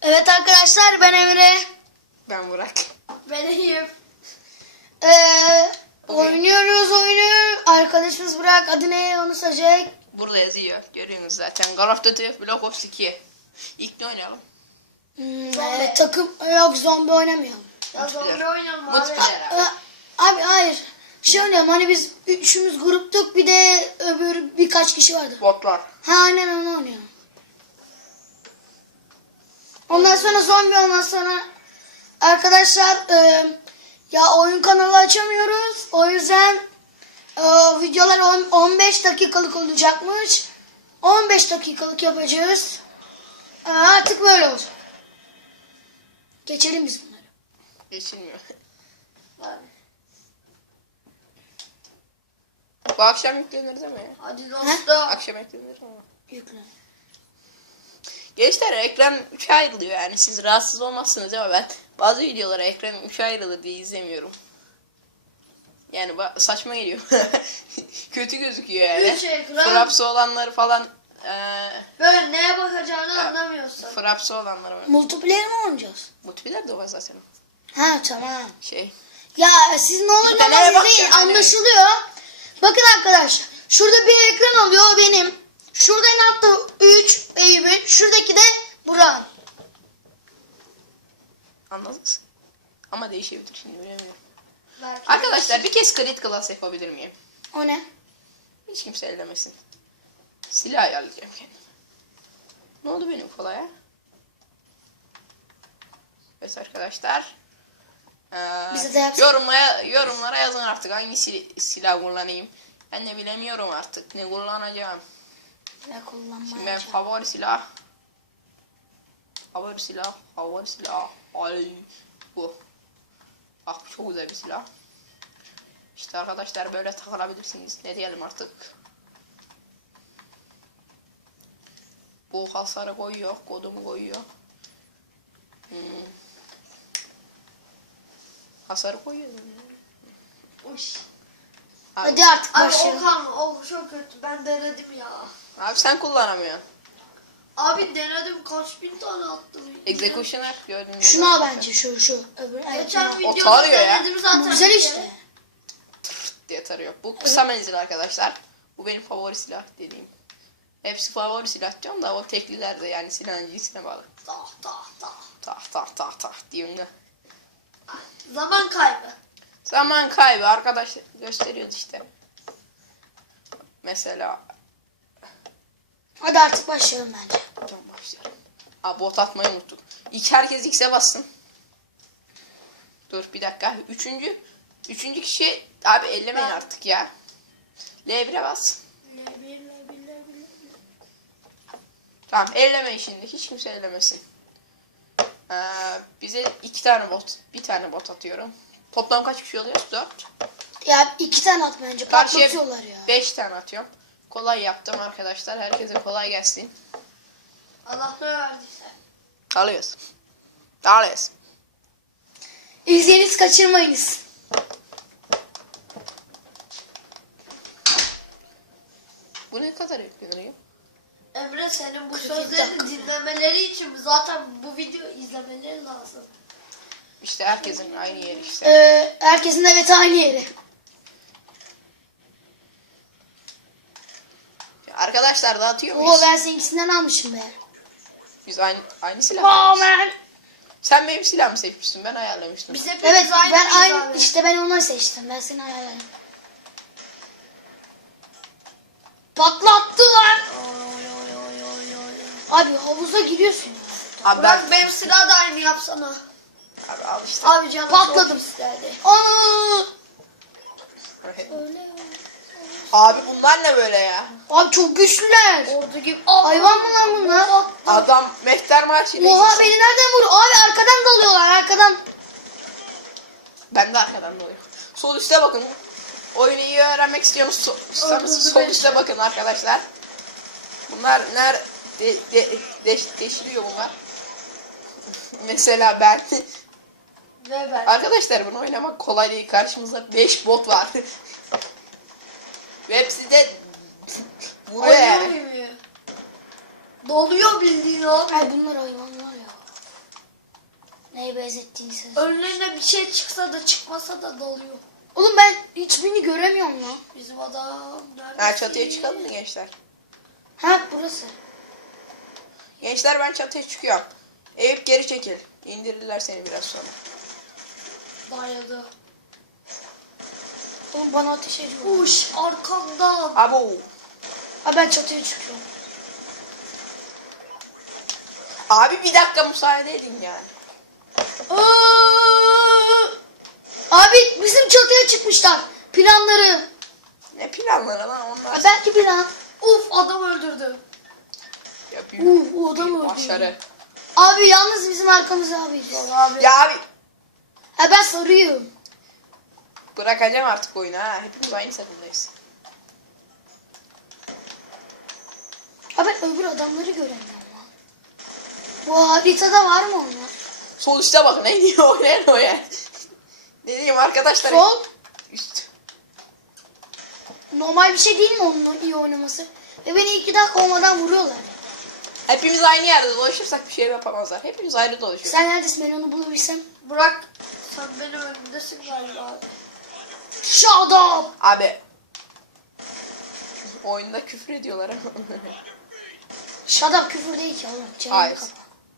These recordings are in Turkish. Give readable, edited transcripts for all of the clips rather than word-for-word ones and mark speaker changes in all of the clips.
Speaker 1: Evet arkadaşlar, ben Emre.
Speaker 2: Ben Burak.
Speaker 3: Ben Eyüp.
Speaker 1: Oynuyoruz oyunu. Arkadaşımız Burak, adı ne onu söyleyecek.
Speaker 2: Burada yazıyor. Görüyorsunuz zaten. Call of Duty Black Ops 2. İlk ne oynayalım?
Speaker 1: Takım yok, zombi oynamayalım.
Speaker 3: Ya zombi oynayalım abi.
Speaker 2: Multiplayer abi.
Speaker 1: Abi hayır. Şey oynayalım, hani biz üçümüz gruptuk, bir de öbür birkaç kişi vardı.
Speaker 2: Botlar.
Speaker 1: Ha aynen, onu oynayalım. Ondan sonra zombi, ondan sonra arkadaşlar ya oyun kanalı açamıyoruz. O yüzden videolar 15 dakikalık olacakmış. 15 dakikalık yapacağız. Artık böyle olacak. Geçelim biz bunları.
Speaker 2: Geçilmiyor.
Speaker 3: Abi,
Speaker 2: Bu akşam yüklenir değil mi ya?
Speaker 3: hadi dostum.
Speaker 2: Akşam yüklenir ama.
Speaker 1: Yüklen.
Speaker 2: Gençler ekran 3'e ayrılıyor yani. Siz rahatsız olmazsınız ama ben bazı videolara ekran 3'e ayrılır diye izlemiyorum. Yani saçma geliyor. Kötü gözüküyor yani.
Speaker 3: Üç ekran.
Speaker 2: Frapsı olanları falan
Speaker 3: Böyle neye bakacağını anlamıyorsun.
Speaker 2: frapsı olanları var.
Speaker 1: Multiplayer mi oynayacağız?
Speaker 2: Multiplayer de var zaten.
Speaker 1: Ha tamam.
Speaker 2: Şey.
Speaker 1: Ya siz ne olur
Speaker 2: Bir
Speaker 1: ne
Speaker 2: de
Speaker 1: olmaz
Speaker 2: neye
Speaker 1: izleyin,
Speaker 2: bakacaksın
Speaker 1: anlaşılıyor. Bakın arkadaşlar, şurada bir ekran oluyor benim. Şurada en altta 3 Eyüp'ün, şuradaki de Burak'ın.
Speaker 2: Anladınız? Ama değişebilir şimdi bilemiyorum.
Speaker 3: Belki
Speaker 2: Arkadaşlar bir kez crit class yapabilir miyim?
Speaker 1: O ne?
Speaker 2: Hiç kimse ellemesin. Silah ayarlayacağım kendim. Ne oldu benim kolaya? Evet arkadaşlar.
Speaker 1: Bize de yapsın.
Speaker 2: Yorumlara yazın artık hangi silah kullanayım. Ben de bilemiyorum artık ne kullanacağım.
Speaker 1: Ne
Speaker 2: Şimdi ben
Speaker 1: kullanmayacağım.
Speaker 2: favori silah. Ay bu. Bak bu çok güzel bir silah. İşte arkadaşlar böyle takılabilirsiniz. Ne diyelim artık. Bu hasarı koyuyor, kodumu koyuyor. Hasarı koyuyor.
Speaker 3: Uş.
Speaker 2: Abi,
Speaker 1: Hadi artık
Speaker 3: Abi
Speaker 1: başlayalım.
Speaker 3: o çok kötü. Ben denedim ya.
Speaker 2: abi sen kullanamıyorsun.
Speaker 3: Abi denedim, kaç bin tane attım.
Speaker 2: Executioner gördün mü?
Speaker 1: Şunu al bence, şu. Öbür, evet,
Speaker 3: Geçen
Speaker 1: şunu al.
Speaker 3: videoda
Speaker 2: tarıyor ya.
Speaker 3: denedim zaten.
Speaker 1: Bu güzel
Speaker 3: bir
Speaker 1: işte.
Speaker 3: kere.
Speaker 2: Diye tarıyor. Bu kısa menzil arkadaşlar. Bu benim favori silah dediğim. Hepsi favori silah diyorum da o tekliler de yani silahın cinsine bağlı.
Speaker 3: Tah tah tah.
Speaker 2: Tah diyorum da.
Speaker 3: Zaman kaybı.
Speaker 2: Zaman kaybı arkadaş gösteriyordu işte. Mesela
Speaker 1: Hadi artık başlayalım bence.
Speaker 2: tamam başlayalım. Aa bot atmayı unuttuk. Herkes X'e bassın. Dur bir dakika. Üçüncü kişi abi ellemeyin
Speaker 3: Ben.
Speaker 2: artık ya. L1'e bas. Tamam ellemeyin şimdi. Hiç kimse ellemesin. Bize bir tane bot atıyorum. Toplam kaç kişi oluyor? 4.
Speaker 1: Ya 2 tane at bence,
Speaker 2: Karşıya
Speaker 1: patlatıyorlar ya.
Speaker 2: 5 tane atıyorum. Kolay arkadaşlar. Herkese kolay gelsin.
Speaker 3: Allah ne verdiyse.
Speaker 2: Alıyoruz.
Speaker 1: İzleyiniz, kaçırmayınız.
Speaker 2: Bu ne kadar yükleniyor?
Speaker 3: Emre, senin bu
Speaker 1: 42
Speaker 3: sözleri
Speaker 1: dakika.
Speaker 3: dinlemeleri için zaten bu video izlemeleri lazım.
Speaker 2: İşte herkesin aynı yeri işte.
Speaker 1: Herkesin evet aynı yeri.
Speaker 2: Arkadaşlar dağıtıyor muyuz?
Speaker 1: Oo, ben seninkisinden almışım be.
Speaker 2: Biz aynı silah
Speaker 1: Wow
Speaker 2: mıyız?
Speaker 1: man.
Speaker 2: Sen benim silahımı seçmişsin. Ben ayarlamıştım.
Speaker 3: Biz hepimiz
Speaker 1: Evet, ben
Speaker 3: aynıyız
Speaker 1: aynı
Speaker 3: abi.
Speaker 1: işte, ben onları seçtim. Ben seni ayarladım. Patlattılar. Abi havuza giriyorsun.
Speaker 2: Abi
Speaker 3: Burak, benim silah da aynı yapsana.
Speaker 2: Abi al işte.
Speaker 3: Abi canım
Speaker 1: Patladım.
Speaker 3: çok isterdi.
Speaker 1: Ana!
Speaker 2: Abi bunlar ne böyle ya?
Speaker 1: Abi çok güçlüler.
Speaker 3: Ordu gibi.
Speaker 1: Hayvan mı lan bunlar?
Speaker 2: Adam mehter marşıyla
Speaker 1: Oha,
Speaker 2: gitsin.
Speaker 1: beni nereden vur? Abi arkadan dalıyorlar, arkadan.
Speaker 2: Ben de arkadan dolayım. Sol üstte bakın. Oyunu iyi öğrenmek istiyorsanız sol üstte bakın arkadaşlar. Bunlar deşiliyor bunlar. Mesela ben.
Speaker 3: Ve ben.
Speaker 2: Arkadaşlar bunu oynamak kolay değil. Karşımızda 5 bot var. Ve hepsi de vuruyor yani.
Speaker 3: Doluyor bildiğin abi.
Speaker 1: Ay bunlar hayvanlar ya. neye benzettiğini.
Speaker 3: Önlerine bir şey çıksa da çıkmasa da dalıyor.
Speaker 1: Oğlum ben hiçbirini göremiyorum lan.
Speaker 3: Bizim adam nerede?
Speaker 2: Ha, çatıya çıkalım mı gençler?
Speaker 1: Ha burası.
Speaker 2: Gençler ben çatıya çıkıyorum. Eyüp geri çekil. İndirirler seni biraz sonra.
Speaker 3: Dayadı.
Speaker 1: Oğlum bana ateş ediyor.
Speaker 3: Uş arkamdan.
Speaker 2: Abo.
Speaker 1: Ha ben çatıya çıkıyorum.
Speaker 2: Abi bir dakika müsaade edin yani.
Speaker 1: Abi bizim çatıya çıkmışlar. Planları.
Speaker 2: Ne planları lan onlar?
Speaker 1: Ha, belki plan.
Speaker 3: Uf adam öldürdü.
Speaker 2: Yapıyor.
Speaker 1: O adam öldü.
Speaker 2: Başarı.
Speaker 1: Abi yalnız bizim arkamızda abi.
Speaker 3: Abi.
Speaker 2: Ya abi
Speaker 1: Ha ben sarıyorum.
Speaker 2: bırakacağım artık oyunu ha. Hepimiz aynı takımdayız.
Speaker 1: Ha ben öbür adamları göremiyorum lan. Bu haritada var mı onlar?
Speaker 2: Sol üstte bak ne diyor o ya. Ne diyeyim arkadaşlar?
Speaker 1: Sol.
Speaker 2: Üst.
Speaker 1: Normal bir şey değil mi onun iyi oynaması? Ve beni 2 dakika olmadan vuruyorlar.
Speaker 2: Hepimiz aynı yerde dolaşırsak bir şey yapamazlar. Hepimiz ayrı dolaşıyoruz.
Speaker 1: Sen neredesin, ben onu bulabilsem?
Speaker 3: Burak sen benim önümdesin galiba.
Speaker 1: Shut up!
Speaker 2: Abi. Oyunda küfür ediyorlar ama.
Speaker 1: Shut up küfür değil ki oğlum. Çeneni
Speaker 2: Hayır.
Speaker 1: kapa.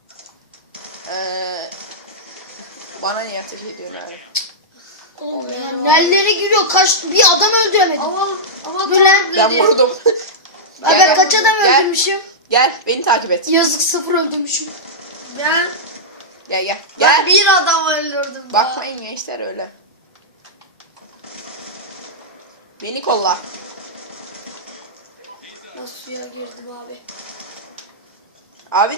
Speaker 2: Bana niye ateş ediyorsun abi?
Speaker 1: Oğlum ya nerelere giriyor? Kaç bir adam öldüremedim.
Speaker 3: Ama
Speaker 1: Dur lan.
Speaker 3: tam
Speaker 2: Ben
Speaker 3: dedi.
Speaker 2: vurdum.
Speaker 1: Ha, ben kaç adam
Speaker 2: gel.
Speaker 1: öldürmüşüm?
Speaker 2: Gel beni takip et.
Speaker 1: Yazık 0 öldürmüşüm.
Speaker 3: Ben
Speaker 2: Gel.
Speaker 3: ben bir adam öldürdüm. daha.
Speaker 2: Bakmayın gençler öyle. Beni kolla.
Speaker 3: Nasıl suya girdim abi.
Speaker 2: Abi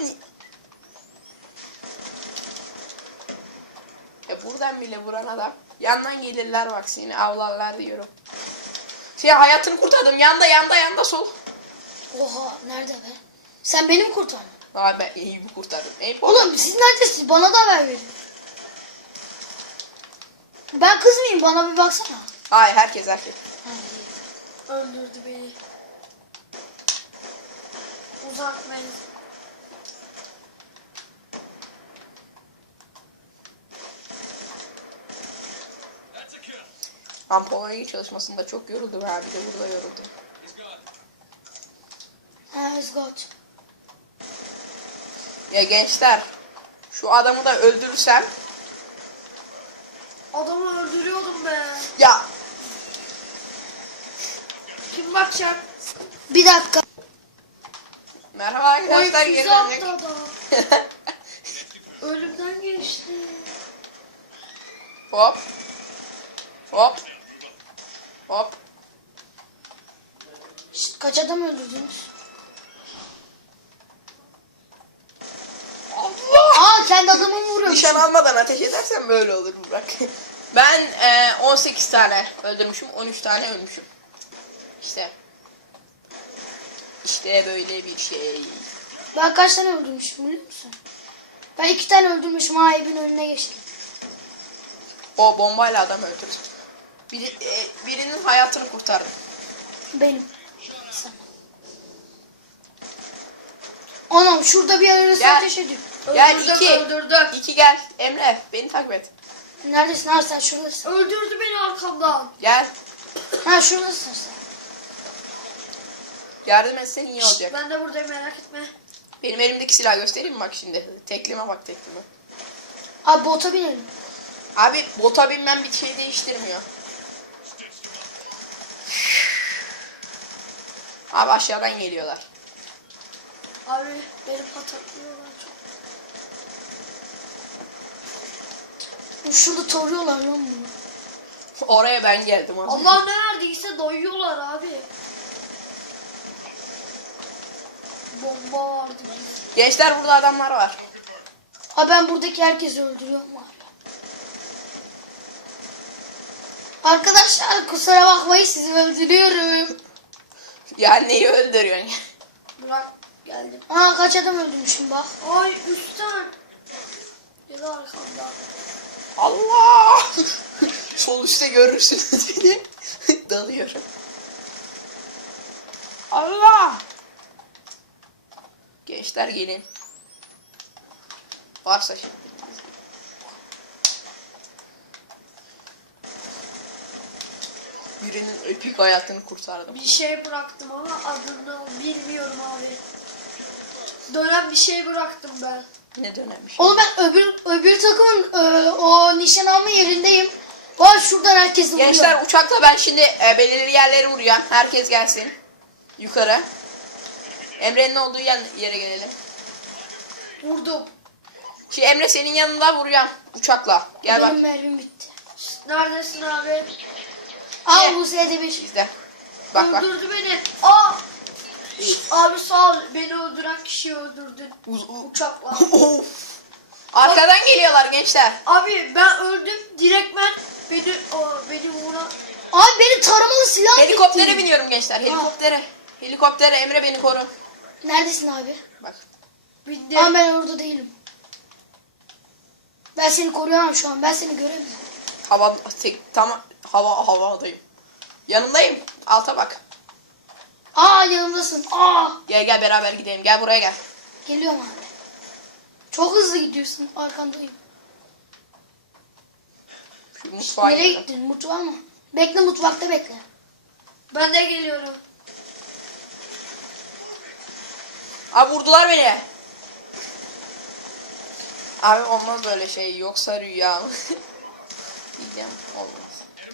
Speaker 2: buradan bile vuran adam. Yandan gelirler bak seni avlarlar diyorum. Hayatını kurtardım. Yanda sol.
Speaker 1: Oha nerede be? Sen beni mi kurtardın?
Speaker 2: Abi ben Eyüp'ü kurtardım. Eyüp
Speaker 1: Oğlum siz neredesiniz? Bana da haber verin. Ben kız mıyım? Bana bir baksana.
Speaker 2: Hayır herkes.
Speaker 1: Ha, iyi.
Speaker 3: Öldürdü beni. Uzatmayın.
Speaker 2: Ampolonya çalışmasında çok yoruldu be abi de burada yoruldu.
Speaker 1: Ha, Özgot.
Speaker 2: Ya gençler şu adamı da öldürürsem
Speaker 3: Adamı öldürüyordum be.
Speaker 2: ya
Speaker 3: Kim bakacak?
Speaker 1: Bir dakika.
Speaker 2: merhaba arkadaşlar
Speaker 3: Oy
Speaker 2: geri
Speaker 3: füze attı
Speaker 2: döndük.
Speaker 3: adam. Ölümden geçti.
Speaker 2: Hop. Hop. Hop.
Speaker 1: Şşt, kaç adam öldürdünüz?
Speaker 2: Allah!
Speaker 1: Aa kendi adamımı vuruyormuşum.
Speaker 2: Nişan almadan ateş edersen böyle olur Burak. Ben 18 tane öldürmüşüm, 13 tane ölmüşüm. İşte. İşte böyle bir şey.
Speaker 1: Ben kaç tane öldürmüşüm biliyor musun? Ben 2 tane öldürmüşüm. Ha evin önüne geçtim.
Speaker 2: O bombayla adam öldürdü. Birinin hayatını kurtardı.
Speaker 1: Benim. Sana. Anam şurada bir arası
Speaker 2: Gel.
Speaker 1: ateş ediyor.
Speaker 2: Gel
Speaker 3: Öldürdüm,
Speaker 2: 2.
Speaker 3: öldürdüm.
Speaker 2: 2 gel. Emre beni takip et.
Speaker 1: Neredesin? Ha sen şuradasın.
Speaker 3: Öldürdü beni arkamdan.
Speaker 2: Gel.
Speaker 1: Ha şuradasın sen.
Speaker 2: Yardım etsen iyi olacak.
Speaker 3: Ben de buradayım merak etme.
Speaker 2: Benim elimdeki silahı göstereyim mi bak şimdi. Teklime bak teklime.
Speaker 1: Abi bota binelim.
Speaker 2: Abi bota binmem bir şey değiştirmiyor. Abi aşağıdan geliyorlar.
Speaker 3: Abi beni pataklıyorlar çok.
Speaker 1: Şurada toruyorlar lan bunu.
Speaker 2: Oraya ben geldim az önce.
Speaker 3: Allah neredeyse doyuyorlar abi. Bomba vardı.
Speaker 2: Gençler burada adamlar var.
Speaker 1: Ha ben buradaki herkesi öldürüyorum var. Arkadaşlar kusura bakmayın sizi öldürüyorum.
Speaker 2: Ya neyi öldürüyorsun ya?
Speaker 3: Burak geldim.
Speaker 1: Aa kaç adam öldürmüşüm bak.
Speaker 3: Ay üstten. Ya da arkamda.
Speaker 2: Allah! Sol üstte görürsünüz beni. Dalıyorum. Allah! Gençler gelin. Varsa şimdi. Birinin epik hayatını kurtardım.
Speaker 3: Bir şey bıraktım ama adını bilmiyorum abi. Dönem bir şey bıraktım ben.
Speaker 2: Ne dönem bir şey.
Speaker 1: Oğlum ben öbür takımın o nişan alma yerindeyim. Var şuradan herkes vuruyor.
Speaker 2: Gençler uçakla ben şimdi belirli yerlere vuracağım. Herkes gelsin. Yukarı. Emre'nin olduğu yere gelelim.
Speaker 3: Vurdum.
Speaker 2: Şimdi Emre senin yanında vuracağım uçakla. Gel bak.
Speaker 1: Benim mermim bitti.
Speaker 3: Neredesin abi?
Speaker 1: Al bu sede bir.
Speaker 2: İzle. Bak bak.
Speaker 3: Öldürdü beni. Aa! Abi sağ ol. Beni öldüren kişiyi öldürdün. Uçakla.
Speaker 2: Of. Arkadan geliyorlar gençler.
Speaker 3: Abi ben öldüm. Direktmen beni vuran.
Speaker 1: Abi benim taramalı silah
Speaker 2: Helikoptere
Speaker 1: bitti.
Speaker 2: biniyorum gençler. Helikoptere. Helikoptere Emre beni koru.
Speaker 1: Neredesin abi?
Speaker 2: Bak.
Speaker 3: Bindim.
Speaker 1: Ama ben orada değilim. Ben seni koruyamam şu an. Ben seni göremiyorum.
Speaker 2: Havadayım. Yanındayım. Alta bak.
Speaker 1: Aa yanımdasın. Aa.
Speaker 2: Gel beraber gidelim. Gel buraya gel.
Speaker 1: Geliyorum abi. Çok hızlı gidiyorsun. Arkandayım.
Speaker 2: Şu mutfağa
Speaker 1: Nereye
Speaker 2: gidelim.
Speaker 1: gittin? Mutfağa mı? Bekle mutfakta bekle.
Speaker 3: Ben de geliyorum.
Speaker 2: Abi vurdular beni. Abi olmaz böyle şey. Yoksa rüya mı? Diyeceğim. Olmaz.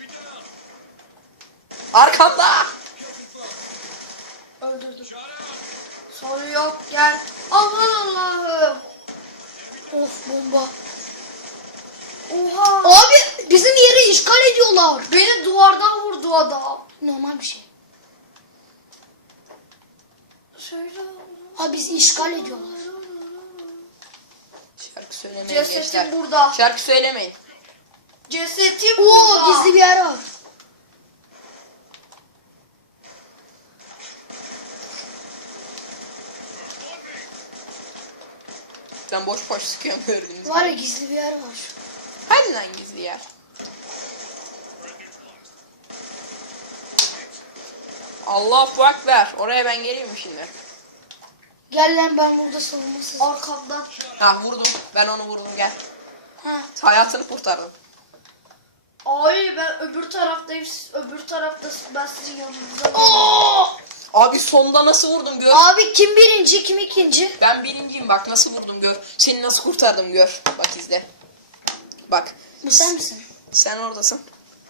Speaker 2: Arkamda.
Speaker 3: Öldürdüm. Sorun yok gel. Aman Allah'ım.
Speaker 1: Of bomba.
Speaker 3: Oha.
Speaker 1: Abi bizim yeri işgal ediyorlar.
Speaker 3: Beni duvardan vurdu adam.
Speaker 1: Normal bir şey.
Speaker 3: Söyle.
Speaker 1: Abi bizi işgal ediyorlar.
Speaker 2: Şarkı söylemeyin
Speaker 3: Cesetim
Speaker 2: gençler.
Speaker 3: burada.
Speaker 2: Şarkı söylemeyin.
Speaker 3: Cesetim
Speaker 1: Oo
Speaker 3: burada.
Speaker 1: gizli bir yer var.
Speaker 2: Ben boş boş sıkıyorum gördüğünüz
Speaker 1: Var ya
Speaker 2: gibi.
Speaker 1: gizli bir yer var.
Speaker 2: Hadi lan gizli yer. Allahu Ekber. Oraya ben geleyim mi şimdi?
Speaker 1: Gel lan ben burada savunmasız.
Speaker 3: Arkamdan.
Speaker 2: Ha vurdum. Ben onu vurdum gel.
Speaker 1: Ha.
Speaker 2: Hayatını kurtardım.
Speaker 3: Ay ben öbür taraftayım. Siz öbür taraftasın. Ben sizin yanınızda.
Speaker 1: Oo!
Speaker 2: Abi sonda nasıl vurdum gör.
Speaker 1: Abi kim birinci kim ikinci?
Speaker 2: Ben birinciyim bak nasıl vurdum gör. Seni nasıl kurtardım gör. Bak izle. Bak.
Speaker 1: Bu sen misin?
Speaker 2: Sen oradasın.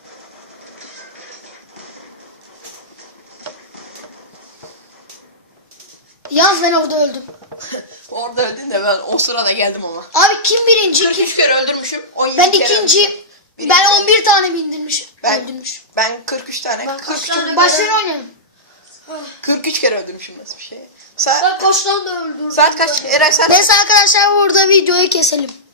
Speaker 1: Yalnız ben orada öldüm.
Speaker 2: Orada öldün de ben o sırada geldim ama.
Speaker 1: Abi kim birinci?
Speaker 2: 43 kere öldürmüşüm. 17
Speaker 1: Ben
Speaker 2: kere
Speaker 1: ikinci.
Speaker 2: Birinci.
Speaker 1: Ben 11 tane bindirmişim.
Speaker 2: Ben-
Speaker 1: Öldürmüşüm.
Speaker 2: Ben 43 tane.
Speaker 3: Ben
Speaker 2: 43,
Speaker 3: kaç tane-
Speaker 1: Başlayın oynayalım.
Speaker 2: 43 kere öldürmüşüm nasıl bir şey.
Speaker 3: Ben kaçtan da öldürdüm.
Speaker 2: Saat kaç? Eray saat
Speaker 1: Neyse arkadaşlar burada videoyu keselim.